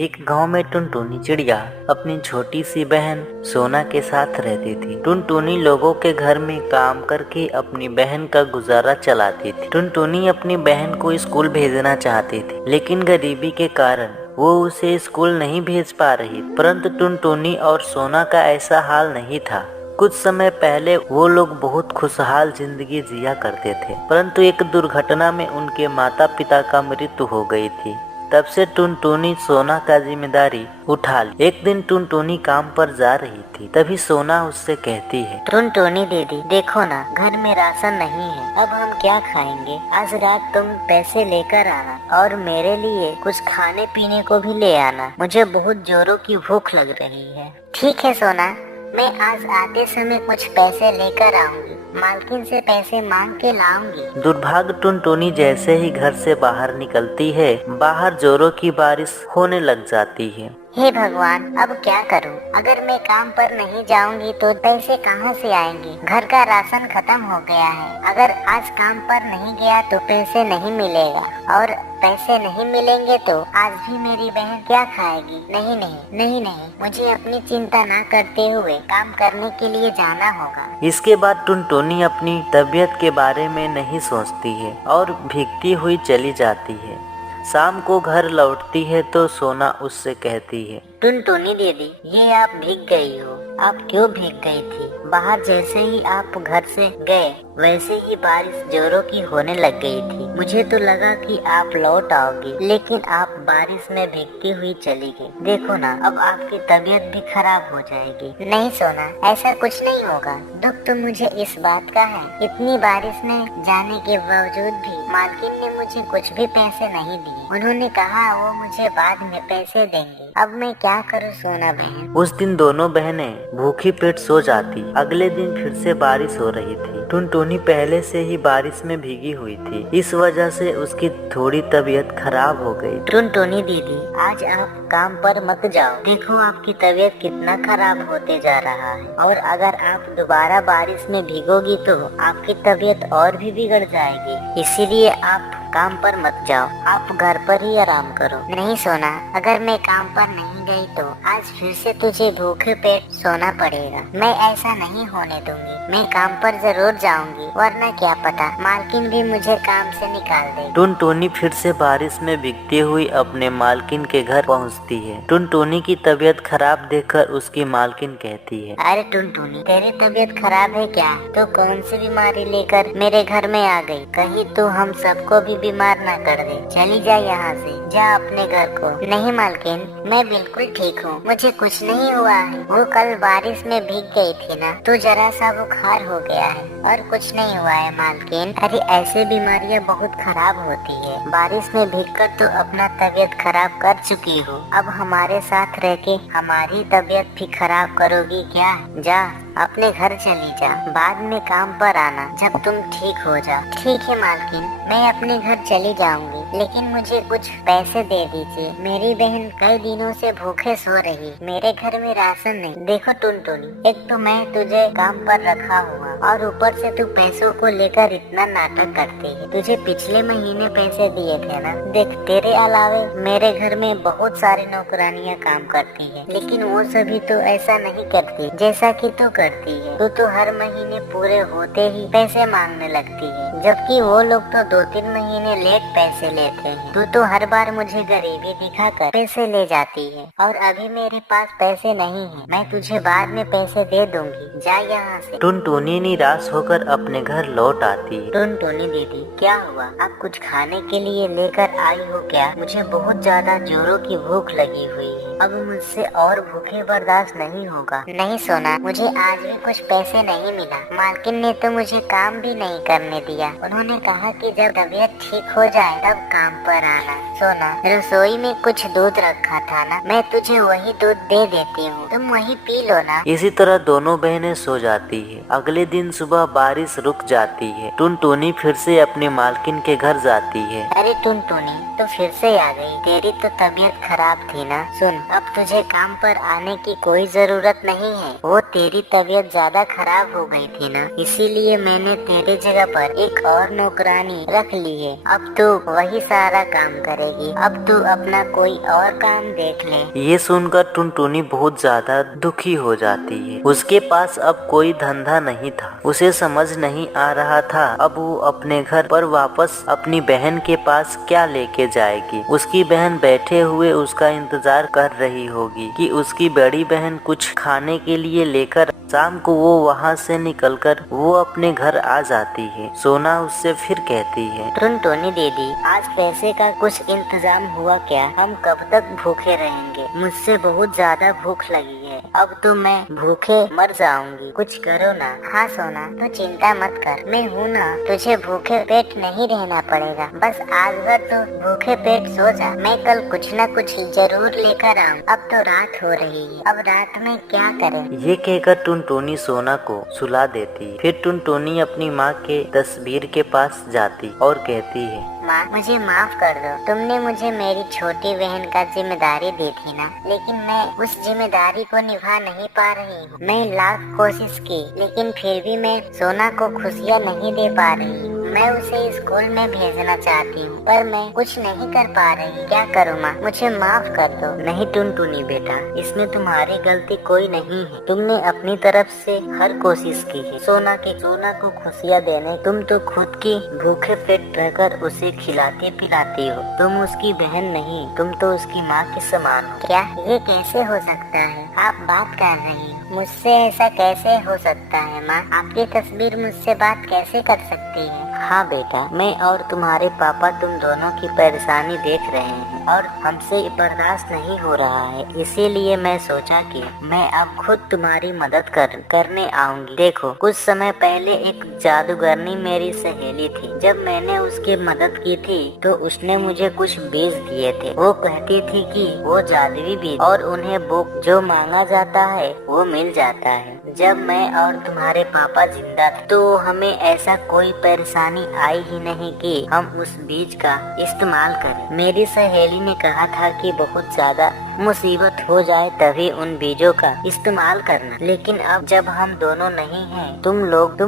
एक गांव में टुनटुनी चिड़िया अपनी छोटी सी बहन सोना के साथ रहती थी। टुनटुनी लोगों के घर में काम करके अपनी बहन का गुजारा चलाती थी। टुनटुनी अपनी बहन को स्कूल भेजना चाहती थी, लेकिन गरीबी के कारण वो उसे स्कूल नहीं भेज पा रही। परंतु टुनटुनी और सोना का ऐसा हाल नहीं था। कुछ समय पहले वो लोग बहुत खुशहाल जिंदगी जिया करते थे, परंतु एक दुर्घटना में उनके माता पिता का मृत्यु हो गई थी। तब से टुनटुनी सोना का जिम्मेदारी उठा ली। एक दिन टुनटुनी काम पर जा रही थी, तभी सोना उससे कहती है, टुनटुनी दीदी देखो ना, घर में राशन नहीं है, अब हम क्या खाएंगे। आज रात तुम पैसे लेकर आना और मेरे लिए कुछ खाने पीने को भी ले आना, मुझे बहुत जोरों की भूख लग रही है। ठीक है सोना, मैं आज आते समय कुछ पैसे लेकर आऊंगी, मालकिन से पैसे मांग के लाऊंगी। दुर्भाग्य टुनटुनी जैसे ही घर से बाहर निकलती है, बाहर जोरों की बारिश होने लग जाती है। हे भगवान, अब क्या करूं? अगर मैं काम पर नहीं जाऊंगी तो पैसे कहां से आएंगे? घर का राशन खत्म हो गया है। अगर आज काम पर नहीं गया तो पैसे नहीं मिलेगा, और पैसे नहीं मिलेंगे तो आज भी मेरी बहन क्या खाएगी? नहीं नहीं नहीं नहीं, मुझे अपनी चिंता ना करते हुए काम करने के लिए जाना होगा। इसके बाद टुनटुनी अपनी तबीयत के बारे में नहीं सोचती है और भीगती हुई चली जाती है। शाम को घर लौटती है तो सोना उससे कहती है, टुनटुनी दीदी, ये आप भीग गई हो। आप क्यों भीग गई थी? बाहर जैसे ही आप घर से गए वैसे ही बारिश जोरों की होने लग गई थी। मुझे तो लगा कि आप लौट आओगी, लेकिन आप बारिश में भीगती हुई चली गई। देखो ना, अब आपकी तबीयत भी खराब हो जाएगी। नहीं सोना, ऐसा कुछ नहीं होगा। दुख तो मुझे इस बात का है, इतनी बारिश में जाने के बावजूद भी मालकिन ने मुझे कुछ भी पैसे नहीं दिए। उन्होंने कहा वो मुझे बाद में पैसे देंगे। अब मैं क्या करूँ सोना बहन? उस दिन दोनों बहनें भूखी पेट सो जाती। अगले दिन फिर से बारिश हो रही थी। टुनटुनी पहले से ही बारिश में भीगी हुई थी, इस वजह से उसकी थोड़ी तबीयत खराब हो गई। टुनटुनी दीदी, आज आप काम पर मत जाओ। देखो आपकी तबीयत कितना खराब होते जा रहा है, और अगर आप दोबारा बारिश में भीगोगी तो आपकी तबीयत और भी बिगड़ जाएगी। इसीलिए आप काम पर मत जाओ, आप घर पर ही आराम करो। नहीं सोना, अगर मैं काम पर नहीं गई तो आज फिर से तुझे भूखे पेट सोना पड़ेगा। मैं ऐसा नहीं होने दूंगी। मैं काम पर जरूर जाऊंगी, वरना क्या पता मालकिन भी मुझे काम से निकाल दे। टुनटुनी फिर से बारिश में भीगती हुई अपने मालकिन के घर पहुंचती है। टुनटुनी की तबीयत खराब देखकर उसकी मालकिन कहती है, अरे टुनटुनी, तेरी तबीयत खराब है क्या? तो कौन सी बीमारी लेकर मेरे घर में आ गई? कहीं तो हम सबको भी बीमार ना कर दे। चली जा यहाँ से, जा अपने घर को। नहीं मालकिन, मैं बिल्कुल ठीक हूँ, मुझे कुछ नहीं हुआ है। वो कल बारिश में भीग गई थी ना, तो जरा सा बुखार हो गया है, और कुछ नहीं हुआ है मालकिन। अरे ऐसे बीमारियाँ बहुत खराब होती है। बारिश में भीगकर तो अपना तबीयत खराब कर चुकी हो, अब हमारे साथ रह के हमारी तबीयत भी खराब करोगी क्या? जा अपने घर चली जा, बाद में काम पर आना जब तुम ठीक हो जाओ। ठीक है मालकिन, मैं अपने घर चली जाऊंगी, लेकिन मुझे कुछ पैसे दे दीजिए। मेरी बहन कई दिनों से भूखे सो रही, मेरे घर में राशन नहीं। देखो टुनटुनी, एक तो मैं तुझे काम पर रखा हुआ, और ऊपर से तू पैसों को लेकर इतना नाटक करती है। तुझे पिछले महीने पैसे दिए थे ना। देख, तेरे अलावे मेरे घर में बहुत सारी नौकरानियाँ काम करती है, लेकिन वो सभी तो ऐसा नहीं करती जैसा कि तू करती है। तू तो हर महीने पूरे होते ही पैसे मांगने लगती है, जबकि वो लोग तो 2-3 महीने लेट पैसे लेते हैं। तू तो हर बार मुझे गरीबी दिखाकर पैसे ले जाती है, और अभी मेरे पास पैसे नहीं है। मैं तुझे बाद में पैसे दे दूंगी, जा यहाँ से। टुनटुनी निराश होकर अपने घर लौट आती है। टुनटुनी दीदी, क्या हुआ? आप कुछ खाने के लिए लेकर आई हो क्या? मुझे बहुत ज्यादा जोरों की भूख लगी हुई है, अब मुझसे और भूखे बर्दाश्त नहीं होगा। नहीं सोना, मुझे आज भी कुछ पैसे नहीं मिला। मालकिन ने तो मुझे काम भी नहीं करने दिया। उन्होंने कहा कि जब तबीयत ठीक हो जाए तब काम पर आना। सोना, रसोई में कुछ दूध रखा था ना, मैं तुझे वही दूध दे देती हूँ, तुम वही पी लो ना। इसी तरह दोनों बहनें सो जाती है। अगले दिन सुबह बारिश रुक जाती है। टुनटुनी फिर से अपनी मालकिन के घर जाती है। अरे टुनटुनी, तो फिर से आ गई। तेरी तो तबीयत खराब थी ना। सुन, अब तुझे काम पर आने की कोई जरूरत नहीं है। वो तेरी तबीयत ज्यादा खराब हो गई थी ना, इसीलिए मैंने तेरे जगह पर एक और नौकरानी रख ली है। अब तू वही सारा काम करेगी। अब तू अपना कोई और काम देख ले। ये सुनकर टुनटुनी बहुत ज्यादा दुखी हो जाती है। उसके पास अब कोई धंधा नहीं था। उसे समझ नहीं आ रहा था अब वो अपने घर पर वापस अपनी बहन के पास क्या लेके जाएगी। उसकी बहन बैठे हुए उसका इंतजार कर रही होगी कि उसकी बड़ी बहन कुछ खाने के लिए लेकर शाम को वो वहाँ से निकलकर वो अपने घर आ जाती है। सोना उससे फिर कहती है, टुनटुनी दीदी, आज पैसे का कुछ इंतजाम हुआ क्या? हम कब तक भूखे रहेंगे? मुझसे बहुत ज्यादा भूख लगी है। अब तो मैं भूखे मर जाऊंगी। कुछ करो ना। हाँ सोना, तू चिंता मत कर, मैं हूँ ना। तुझे भूखे पेट नहीं रहना पड़ेगा। बस आज भर तू भूखे पेट सो जा, मैं कल कुछ न कुछ जरूर लेकर आऊँ। अब तो रात हो रही है, अब रात में क्या करें? ये कहकर टुनटुनी सोना को सुला देती। फिर टुनटुनी अपनी माँ के तस्वीर के पास जाती और कहती है, माँ, मुझे माफ कर दो। तुमने मुझे मेरी छोटी बहन का जिम्मेदारी दी थी ना, लेकिन मैं उस जिम्मेदारी को निभा नहीं पा रही हूँ। मैं लाख कोशिश की, लेकिन फिर भी मैं सोना को खुशियाँ नहीं दे पा रही हूँ। मैं उसे स्कूल में भेजना चाहती हूँ, पर मैं कुछ नहीं कर पा रही। क्या करूँ माँ, मुझे माफ कर दो। नहीं टुनटुनी बेटा, इसमें तुम्हारी गलती कोई नहीं है। तुमने अपनी तरफ से हर कोशिश की है सोना को खुशियाँ देने। तुम तो खुद की भूखे पेट रहकर उसे खिलाती पिलाती हो। तुम उसकी बहन नहीं, तुम तो उसकी माँ के समान हो। क्या ये कैसे हो सकता है? आप बात कर रही हो, मुझसे ऐसा कैसे हो सकता है माँ? आपकी तस्वीर मुझसे बात कैसे कर सकती है? हाँ बेटा, मैं और तुम्हारे पापा तुम दोनों की परेशानी देख रहे हैं और हमसे बर्दाश्त नहीं हो रहा है। इसीलिए मैं सोचा कि मैं अब खुद तुम्हारी मदद करने आऊंगी। देखो, कुछ समय पहले एक जादूगरनी मेरी सहेली थी। जब मैंने उसकी मदद की थी तो उसने मुझे कुछ बीज दिए थे। वो कहती थी कि वो जादुई बीज और उन्हें जो मांगा जाता है वो मिल जाता है। जब मैं और तुम्हारे पापा जिंदा थे तो हमें ऐसा कोई परेशानी आई ही नहीं कि हम उस बीज का इस्तेमाल करें। मेरी सहेली ने कहा था कि बहुत ज्यादा मुसीबत हो जाए तभी उन बीजों का इस्तेमाल करना। लेकिन अब जब हम दोनों नहीं हैं, तुम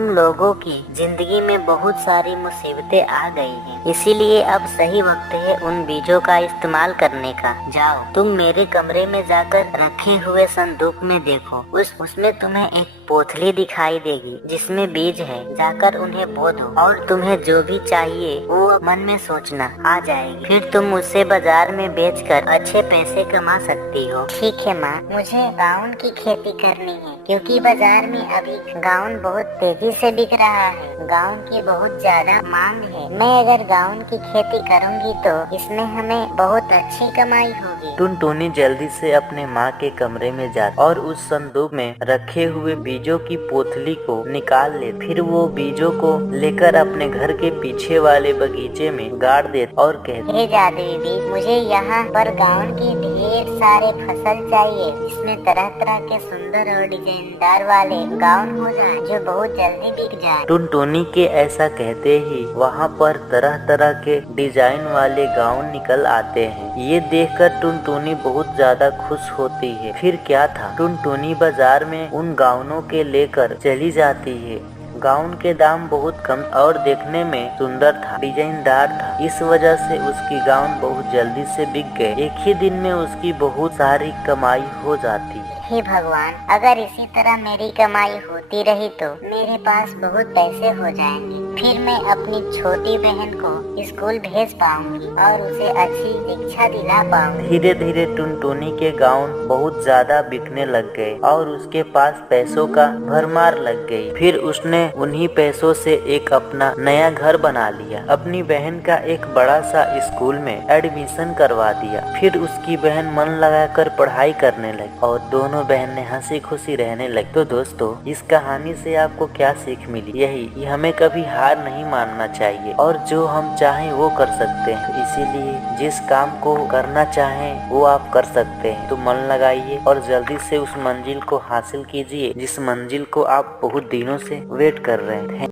लोगों की जिंदगी में बहुत सारी मुसीबतें आ गई हैं। इसीलिए अब सही वक्त है उन बीजों का इस्तेमाल करने का। जाओ, तुम मेरे कमरे में जाकर रखे हुए संदूक में देखो। उसमें तुम्हें एक पोथली दिखाई देगी जिसमें बीज है। जाकर उन्हें बो दो और तुम्हें जो भी चाहिए वो मन में सोचना आ जाएगी। फिर तुम उसे बाजार में बेचकर अच्छे पैसे कमा सकती हो। ठीक है माँ, मुझे गाउन की खेती करनी है क्योंकि बाजार में अभी गाउन बहुत तेजी से बिक रहा है। गाउन की बहुत ज्यादा मांग है। मैं अगर गाउन की खेती करूँगी तो इसमें हमें बहुत अच्छी कमाई होगी। टुनटुनी जल्दी से अपने माँ के कमरे में जाती और उस संदूक में रखे हुए बीजों की पोथली को निकाल ले। फिर वो बीजों को लेकर अपने घर के पीछे वाले बगीचे में गाड़ देती और कहती, हे जादुई बीज, मुझे यहाँ पर गाउन की ढेर सारे फसल चाहिए जिसमें तरह तरह के सुंदर और डिजाइनदार वाले गाउन हो जाए जो बहुत जल्दी बिक जाए। टुनटुनी के ऐसा कहते ही वहाँ पर तरह तरह के डिजाइन वाले गाउन निकल आते हैं। ये देखकर टुनटुनी बहुत ज्यादा खुश होती है। फिर क्या था, टुनटुनी बाजार में उन गाउनों के लेकर चली जाती है। गाउन के दाम बहुत कम और देखने में सुंदर था, डिजाइनदार था। इस वजह से उसकी गाउन बहुत जल्दी से बिक गए। एक ही दिन में उसकी बहुत सारी कमाई हो जाती है। हे भगवान, अगर इसी तरह मेरी कमाई होती रही तो मेरे पास बहुत पैसे हो जाएंगे। फिर मैं अपनी छोटी बहन को स्कूल भेज पाऊंगी और उसे अच्छी शिक्षा दिला पाऊंगी। धीरे धीरे टुनटुनी के गाउन बहुत ज्यादा बिकने लग गए और उसके पास पैसों का भरमार लग गई। फिर उसने उन्हीं पैसों से एक अपना नया घर बना लिया। अपनी बहन का एक बड़ा सा स्कूल में एडमिशन करवा दिया। फिर उसकी बहन मन लगाकर पढ़ाई करने लगी और दोनों बहनें हंसी खुशी रहने लगी। तो दोस्तों, इस कहानी से आपको क्या सीख मिली? यही कि हमें कभी हार नहीं मानना चाहिए और जो हम चाहें वो कर सकते हैं। तो इसीलिए जिस काम को करना चाहें वो आप कर सकते हैं। तो मन लगाइए और जल्दी से उस मंजिल को हासिल कीजिए जिस मंजिल को आप बहुत दिनों से वेट कर रहे हैं।